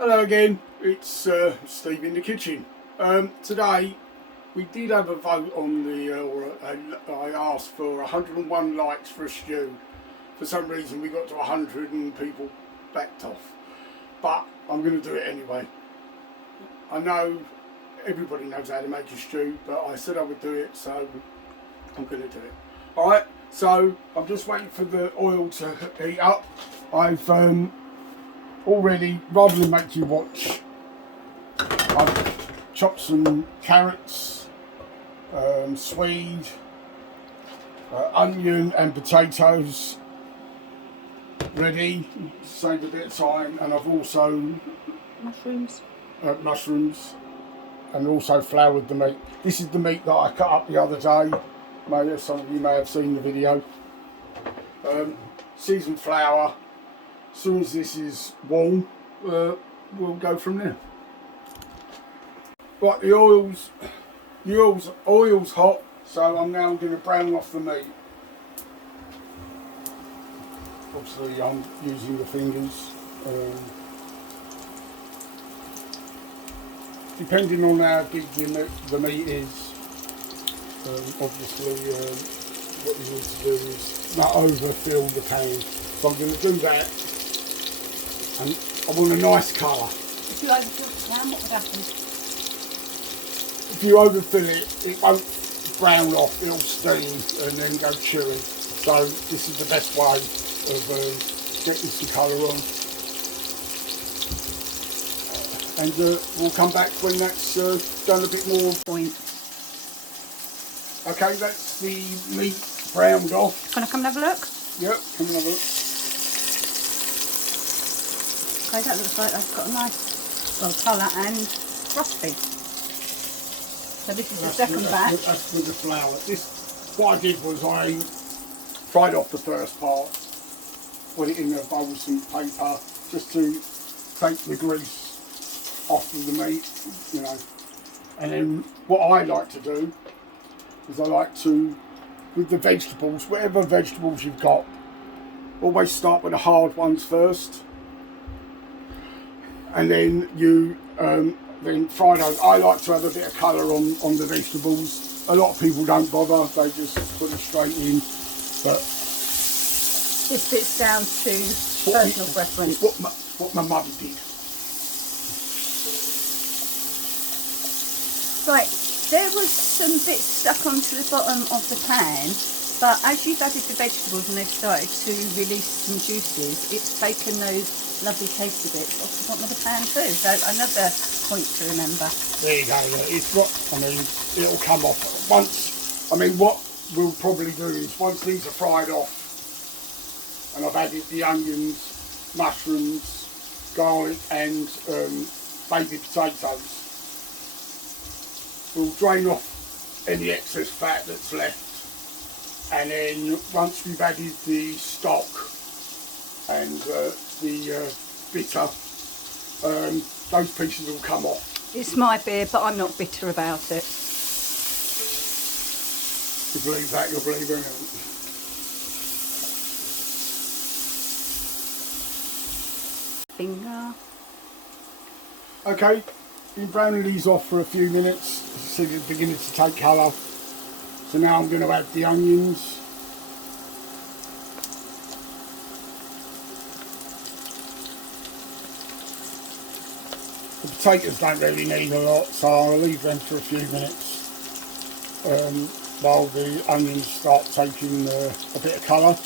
Hello again, it's Steve in the kitchen. Today we did have a vote on I asked for 101 likes for a stew. For some reason we got to 100 and people backed off. But I'm going to do it anyway. I know everybody knows how to make a stew, but I said I would do it, so I'm going to do it. Alright, so I'm just waiting for the oil to heat up. I've already, rather than make you watch, I've chopped some carrots, swede, onion and potatoes ready, save a bit of time, and I've also mushrooms and also floured the meat. This is the meat that I cut up the other day. Some of you may have seen the video. Seasoned flour. As soon as this is warm, we'll go from there. Right, the oil's hot, so I'm now going to brown off the meat. Obviously, I'm using the fingers. Depending on how big the meat is, obviously, what you need to do is not overfill the pan. So I'm going to do that. And I want a nice colour. If you overfill the pan, what would happen? If you overfill it, it won't brown off, it'll steam and then go chewy. So this is the best way of getting some colour on. And we'll come back when that's done a bit more. Point. Okay, that's the meat browned off. Can I come and have a look? Yep, come and have a look. Okay, that looks like that's got a nice colour and crispy. So this is the second batch. That's with the flour. What I did was I fried off the first part, put it in a bowl with some paper, just to take the grease off of the meat, you know. And then what I like to do is I like to, with the vegetables, whatever vegetables you've got, always start with the hard ones first. And then you then fry those. I like to have a bit of colour on the vegetables. A lot of people don't bother, they just put it straight in. But this bit's down to personal preference. It's what my mum did. Right, there was some bits stuck onto the bottom of the pan, but as you've added the vegetables and they've started to release some juices, it's taken those lovely tasty bits off the bottom of the pan too. So another point to remember. There you go. It's not, it'll come off once. What we'll probably do is once these are fried off, and I've added the onions, mushrooms, garlic, and baby potatoes, we'll drain off any excess fat that's left. And then once we've added the stock and the bitter, those pieces will come off. It's my beer, but I'm not bitter about it. You believe that, you'll believe it. Finger. Okay, been browning these off for a few minutes. See, they're beginning to take colour. So now I'm going to add the onions. The potatoes don't really need a lot, so I'll leave them for a few minutes while the onions start taking a bit of colour.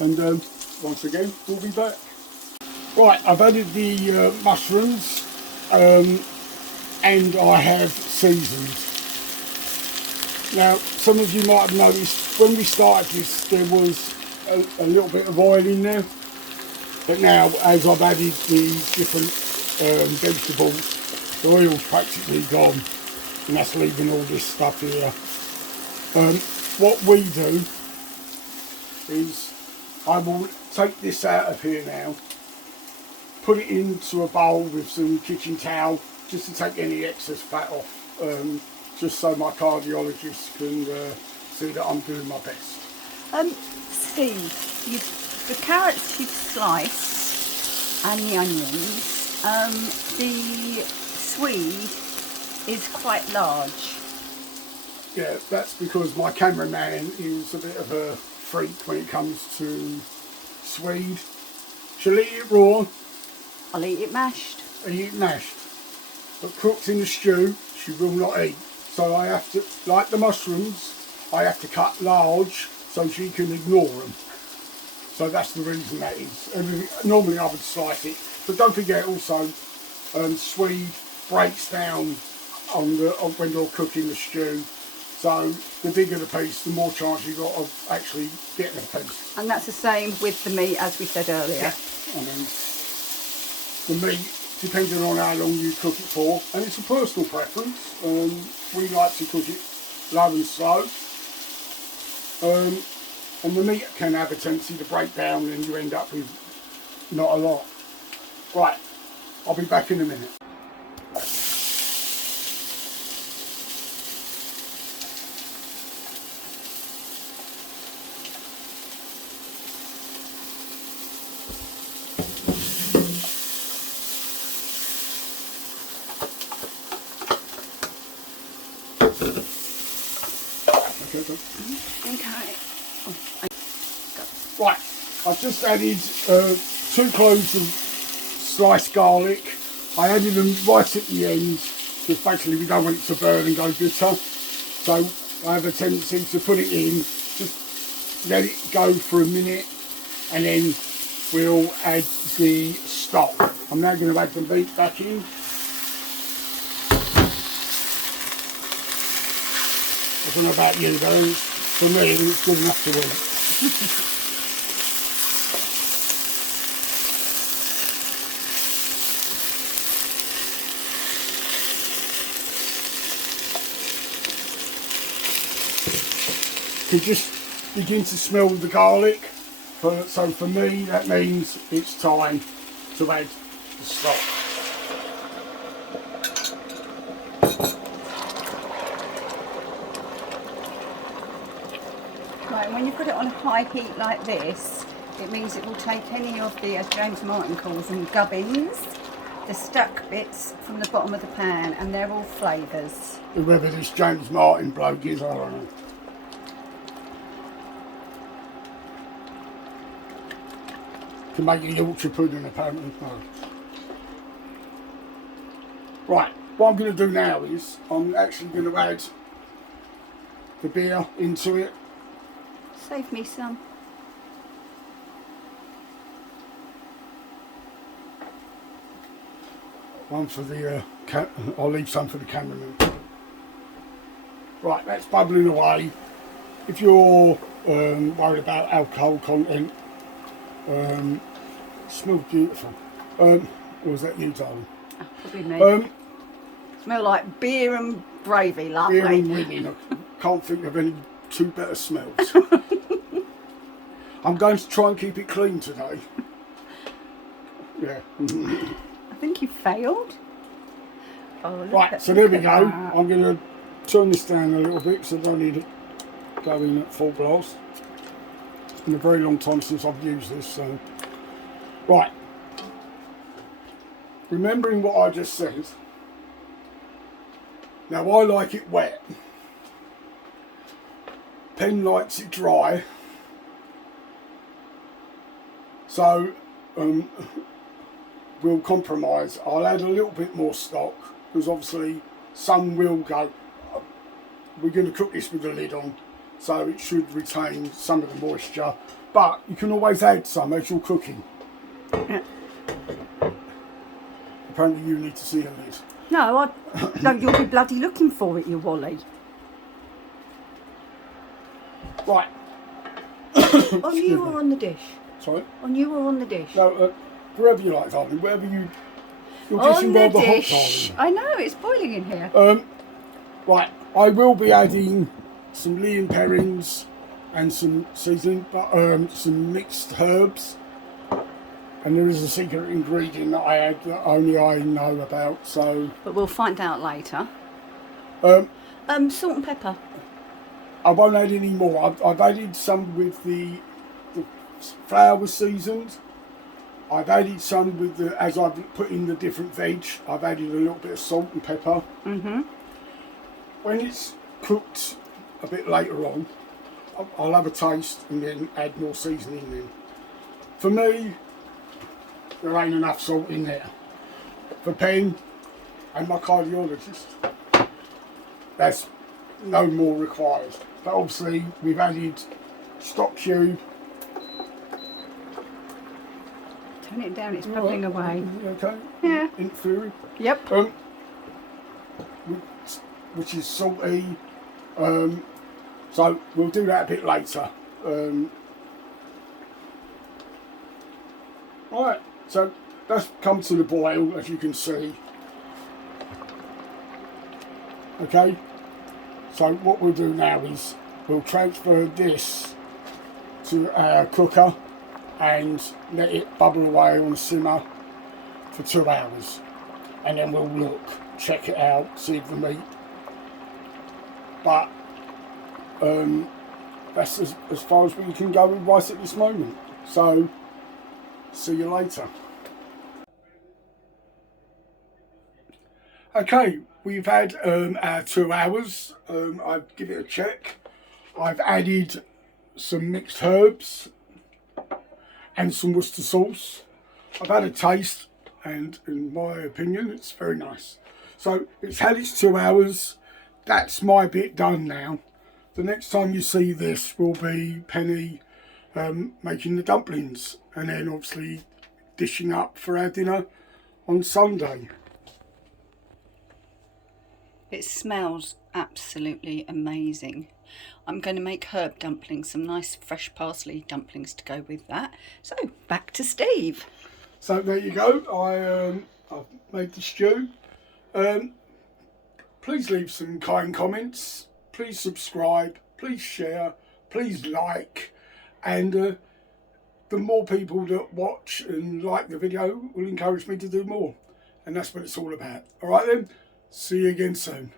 And once again, we'll be back. Right, I've added the mushrooms and I have seasoned. Now, some of you might have noticed when we started this, there was a little bit of oil in there. But now, as I've added the different vegetables, the oil's practically gone. And that's leaving all this stuff here. What we do is, I will take this out of here now, put it into a bowl with some kitchen towel, just to take any excess fat off. Just so my cardiologist can see that I'm doing my best. Steve, the carrots you've sliced and the onions, The Swede is quite large. Yeah, that's because my cameraman is a bit of a freak when it comes to Swede. She'll eat it raw, I'll eat it mashed. eat it mashed, but cooked in a stew, she will not eat. So I have to, like the mushrooms, I have to cut large so she can ignore them. So that's the reason that is. Normally I would slice it, but don't forget also, Swede breaks down when you're cooking the stew. So the bigger the piece, the more chance you've got of actually getting a piece. And that's the same with the meat, as we said earlier. Yeah. I mean, the meat, depending on how long you cook it for, and it's a personal preference. We like to cook it low and slow. And the meat can have a tendency to break down and you end up with not a lot. Right, I'll be back in a minute. Okay. Right, I've just added 2 cloves of sliced garlic. I added them right at the end because basically we don't want it to burn and go bitter. So I have a tendency to put it in, just let it go for a minute, and then we'll add the stock. I'm now going to add the meat back in. I don't know about you though, for me it's good enough to eat. You just begin to smell the garlic, so for me that means it's time to add the stock. Right, when you put it on a high heat like this, it means it will take any of the, as James Martin calls them, gubbins, the stuck bits from the bottom of the pan, and they're all flavours. Whoever this James Martin bloke is, I don't know. To make a Yorkshire pudding apparently. Oh. Right, what I'm going to do now is I'm actually going to add the beer into it. Save me some. One for the, I'll leave some for the cameraman. Right, that's bubbling away. If you're worried about alcohol content, smells beautiful. Or was that you, darling? Oh, probably me. Smell like beer and gravy, lovely. Beer and winning. I can't think of any 2 better smells. I'm going to try and keep it clean today. Yeah. I think you failed. Oh, Right, so there we go. I'm going to turn this down a little bit because I don't need it going at full blast. It's been a very long time since I've used this, so. Right. Remembering what I just said. Now I like it wet. Pen likes it dry. So we'll compromise. I'll add a little bit more stock because obviously some will go. We're going to cook this with the lid on, so it should retain some of the moisture. But you can always add some as you're cooking. Apparently you need to see a lid. No, no, you'll be bloody looking for it, you Wally. Right. On you or on the dish? Sorry? On you or on the dish? No, wherever you like, darling. Wherever you... You're On getting the rather hot, dish. darling. I know, it's boiling in here. Right, I will be adding some Lea & Perrins and some seasoning, some mixed herbs. And there is a secret ingredient that I add that only I know about, so... But we'll find out later. Salt and pepper. I won't add any more. I've added some with the flour was seasoned. I've added some with the, as I've put in the different veg, I've added a little bit of salt and pepper. When it's cooked a bit later on, I'll have a taste and then add more seasoning in. For me, there ain't enough salt in there. For Pen and my cardiologist, that's no more required. But obviously we've added stock cube. Turn it down, it's bubbling away. Okay. Yeah. In theory. Yep. Which is salty. So we'll do that a bit later. Right, so that's come to the boil, as you can see. Okay, so what we'll do now is we'll transfer this to our cooker and let it bubble away on simmer for 2 hours, and then we'll look, check it out, see if the meat. But that's as far as we can go with rice at this moment. So see you later. Okay, we've had our 2 hours. I've given it a check. I've added some mixed herbs and some Worcester sauce. I've had a taste, and in my opinion, it's very nice. So it's had its 2 hours. That's my bit done now. The next time you see this will be Penny making the dumplings, and then obviously dishing up for our dinner on Sunday. It smells absolutely amazing. I'm going to make herb dumplings, some nice fresh parsley dumplings to go with that. So back to Steve. So there you go. I've made the stew. Please leave some kind comments. Please subscribe. Please share. Please like. And the more people that watch and like the video will encourage me to do more. And that's what it's all about. All right then. See you again soon.